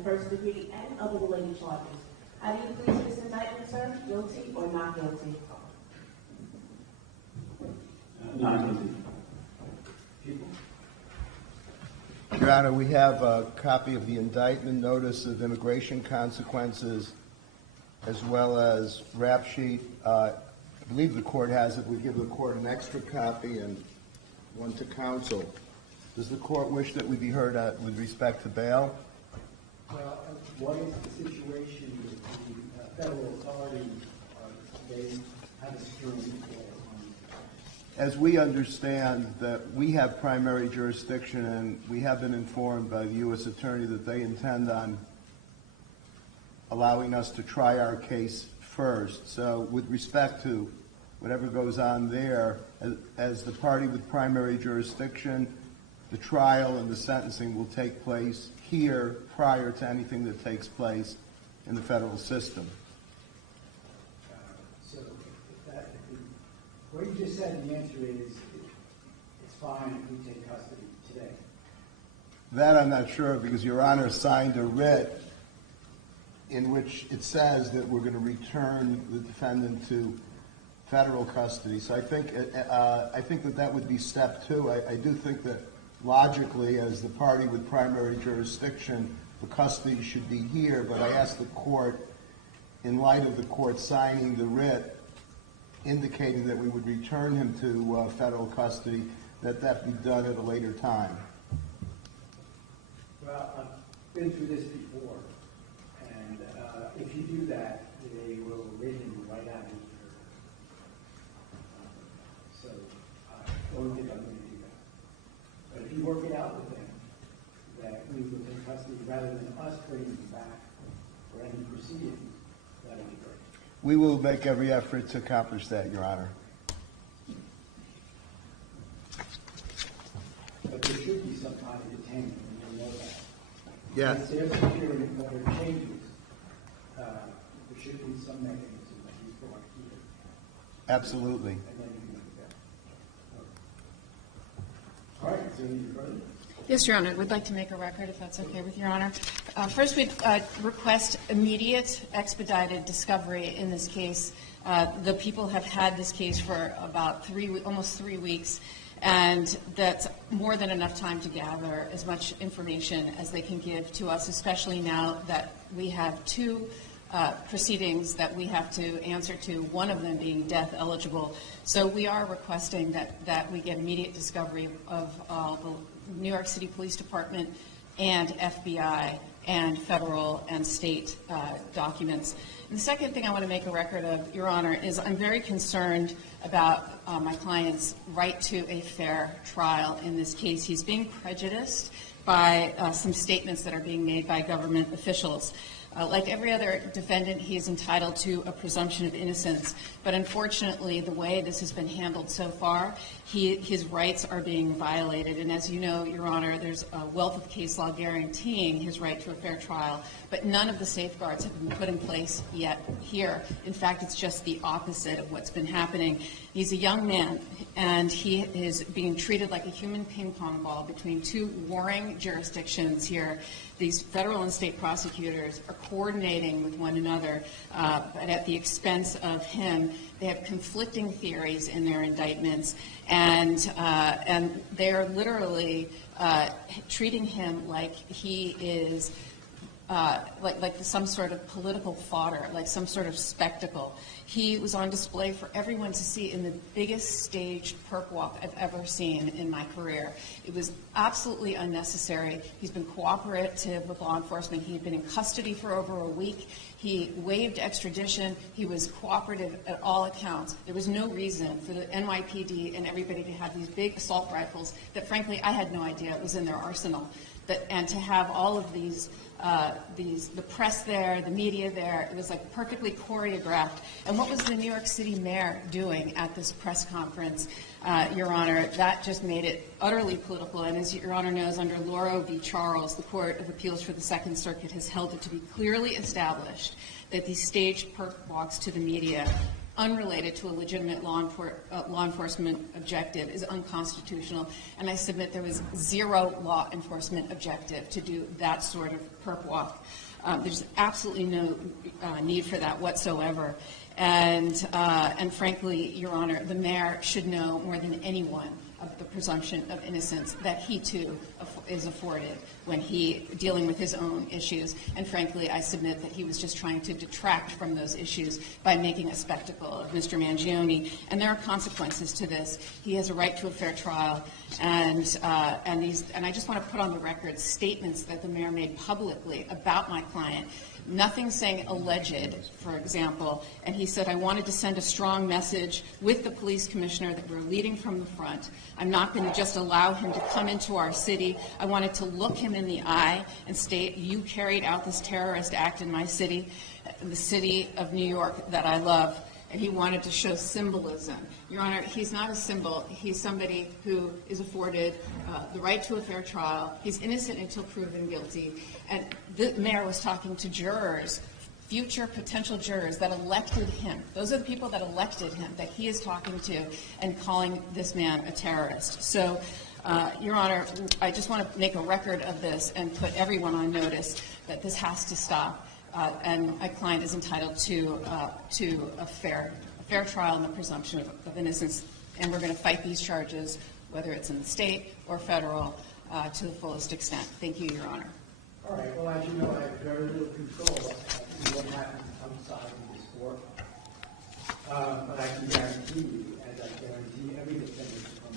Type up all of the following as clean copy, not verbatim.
and first-degree and other related charges. How do you plead to this indictment, sir? Guilty or not guilty? Not guilty. Your Honor, we have a copy of the indictment, notice of immigration consequences, as well as rap sheet. I believe the court has it. We give the court an extra copy and one to counsel. Does the court wish that we be heard with respect to bail? Well, what is the situation with the federal authorities? They have a hearing on? As we understand that we have primary jurisdiction, and we have been informed by the U.S. Attorney that they intend on allowing us to try our case first. So with respect to whatever goes on there, as the party with primary jurisdiction, the trial and the sentencing will take place here prior to anything that takes place in the federal system. What you just said, the answer is it's fine if we take custody today. That I'm not sure of, because Your Honor signed a writ in which it says that we're going to return the defendant to federal custody. So I think that would be step two. I do think that logically, as the party with primary jurisdiction, the custody should be here. But I asked the court, in light of the court signing the writ, indicating that we would return him to federal custody, that be done at a later time. Well, I've been through this before, and if you do that, they will rid him right out of here. So I don't think I'm going to do that. But if you work it out with him, that we will take custody rather than us bringing him back for any proceedings, that would be great. We will make every effort to accomplish that, Your Honor. But there should be some kind of detainment, and you know that. Yeah. If there's a period where there changes, there should be some mechanism that he's brought here. Absolutely. And then you can look at that. All right, is there any further? Yes, Your Honor. We'd like to make a record, if that's okay with Your Honor. First, we'd request immediate, expedited discovery in this case. The people have had this case for about almost 3 weeks, and that's more than enough time to gather as much information as they can give to us, especially now that we have two proceedings that we have to answer to, one of them being death eligible. So we are requesting that we get immediate discovery of the New York City Police Department and FBI and federal and state documents. And the second thing I want to make a record of, Your Honor, is I'm very concerned about my client's right to a fair trial in this case. He's being prejudiced by some statements that are being made by government officials. Like every other defendant, he is entitled to a presumption of innocence. But unfortunately, the way this has been handled so far, his rights are being violated. And as you know, Your Honor, there's a wealth of case law guaranteeing his right to a fair trial. But none of the safeguards have been put in place yet here. In fact, it's just the opposite of what's been happening. He's a young man, and he is being treated like a human ping pong ball between two warring jurisdictions here. These federal and state prosecutors are coordinating with one another, but at the expense of him. They have conflicting theories in their indictments, and they are literally treating him like he is like some sort of political fodder, like some sort of spectacle. He was on display for everyone to see in the biggest staged perk walk I've ever seen in my career. It was absolutely unnecessary. He's been cooperative with law enforcement. He had been in custody for over a week. He waived extradition. He was cooperative at all accounts. There was no reason for the NYPD and everybody to have these big assault rifles that, frankly, I had no idea was in their arsenal. And to have all of these, the press there, the media there, it was like perfectly choreographed. And what was the New York City mayor doing at this press conference, Your Honor? That just made it utterly political. And as Your Honor knows, under Lauro v. Charles, the Court of Appeals for the Second Circuit has held it to be clearly established that these staged perk walks to the media unrelated to a legitimate law enforcement objective is unconstitutional, and I submit there was zero law enforcement objective to do that sort of perp walk. There's absolutely no need for that whatsoever. And frankly, Your Honor, the mayor should know more than anyone of the presumption of innocence that he too is afforded when he dealing with his own issues. And frankly, I submit that he was just trying to detract from those issues by making a spectacle of Mr. Mangione. And there are consequences to this. He has a right to a fair trial, and I just want to put on the record statements that the mayor made publicly about my client. Nothing saying alleged, for example, and he said, I wanted to send a strong message with the police commissioner that we're leading from the front. I'm not going to just allow him to come into our city. I wanted to look him in the eye and state, you carried out this terrorist act in my city, the city of New York that I love. And he wanted to show symbolism. Your Honor, he's not a symbol. He's somebody who is afforded the right to a fair trial. He's innocent until proven guilty. And the mayor was talking to jurors, future potential jurors that elected him. Those are the people that elected him that he is talking to and calling this man a terrorist. So, Your Honor, I just want to make a record of this and put everyone on notice that this has to stop. And my client is entitled to a fair trial and the presumption of innocence. And we're going to fight these charges, whether it's in the state or federal, to the fullest extent. Thank you, Your Honor. All right. Well, as you know, I have very little control as to what happens outside of this court. But I can guarantee you, as I guarantee every defendant from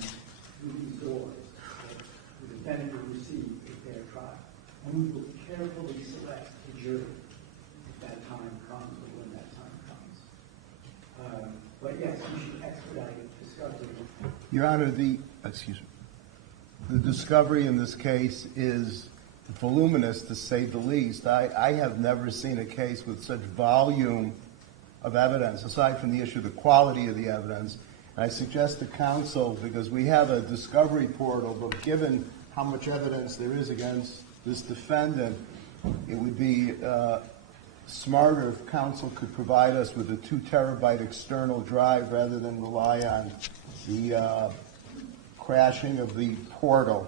through these doors, that the defendant will receive a fair trial. And we will carefully select a jury if that time comes or when that time comes. But yes, we should expedite discovery. Your Honor, the discovery in this case is voluminous, to say the least. I have never seen a case with such volume of evidence, aside from the issue of the quality of the evidence. And I suggest to counsel, because we have a discovery portal, but given how much evidence there is against this defendant, it would be smarter if counsel could provide us with a 2 terabyte external drive rather than rely on the crashing of the portal.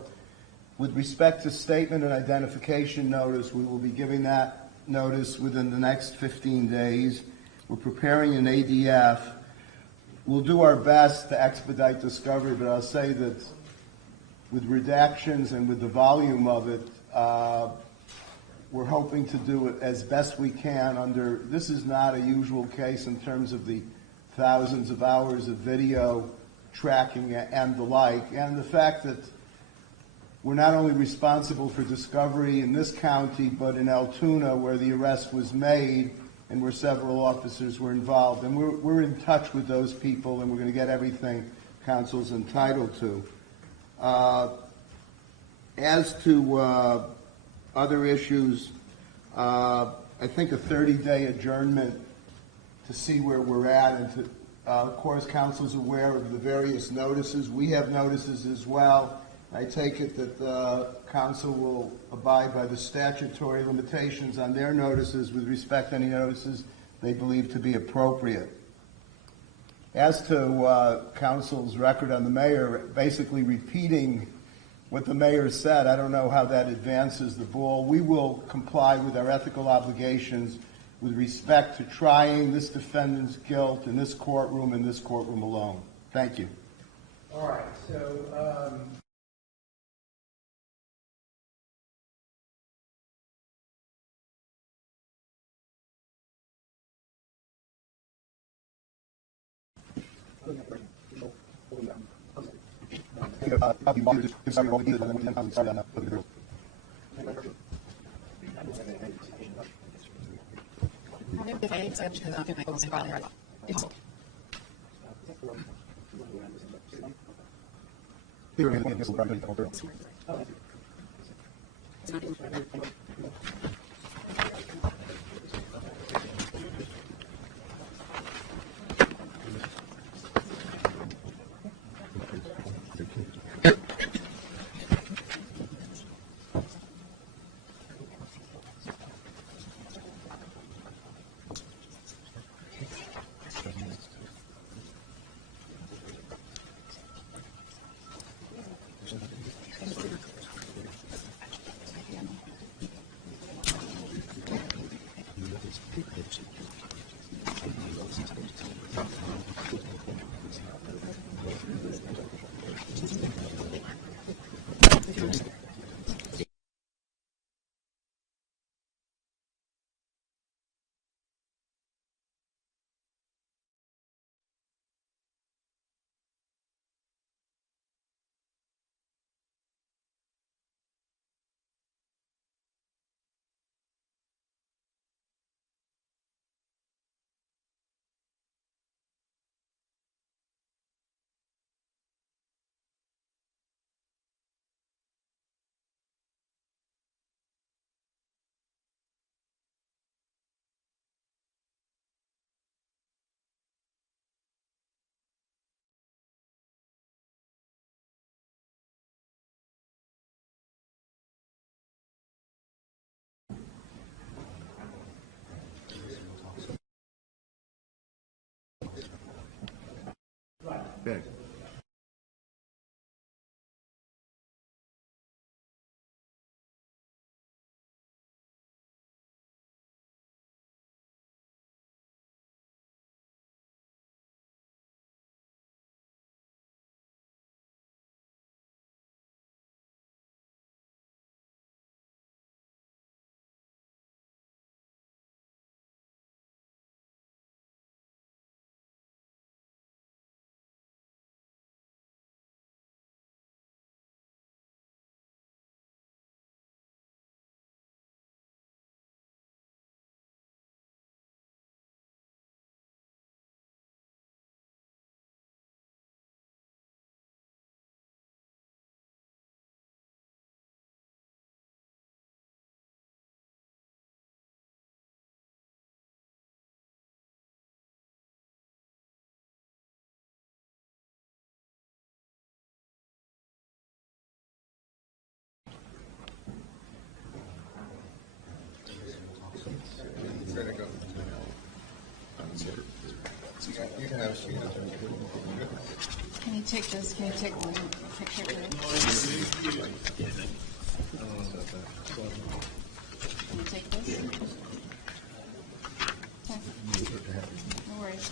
With respect to statement and identification notice, we will be giving that notice within the next 15 days. We're preparing an ADF. We'll do our best to expedite discovery, but I'll say that with redactions and with the volume of it, we're hoping to do it as best we can under, this is not a usual case in terms of the thousands of hours of video tracking and the like, and the fact that we're not only responsible for discovery in this county, but in Altoona, where the arrest was made and where several officers were involved. And we're in touch with those people, and we're going to get everything counsel's entitled to. As to other issues, I think a 30-day adjournment to see where we're at, and to, of course, counsel's aware of the various notices. We have notices as well. I take it that counsel will abide by the statutory limitations on their notices with respect to any notices they believe to be appropriate. As to counsel's record on the mayor, basically repeating what the mayor said, I don't know how that advances the ball. We will comply with our ethical obligations with respect to trying this defendant's guilt in this courtroom and this courtroom alone. Thank you. All right. So. Big. Can you take this? Can you take one picture of it? Can you take this? Okay. No worries.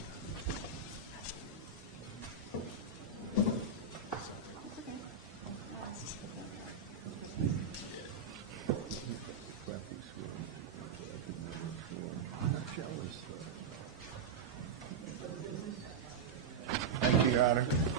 Thank you, Your Honor.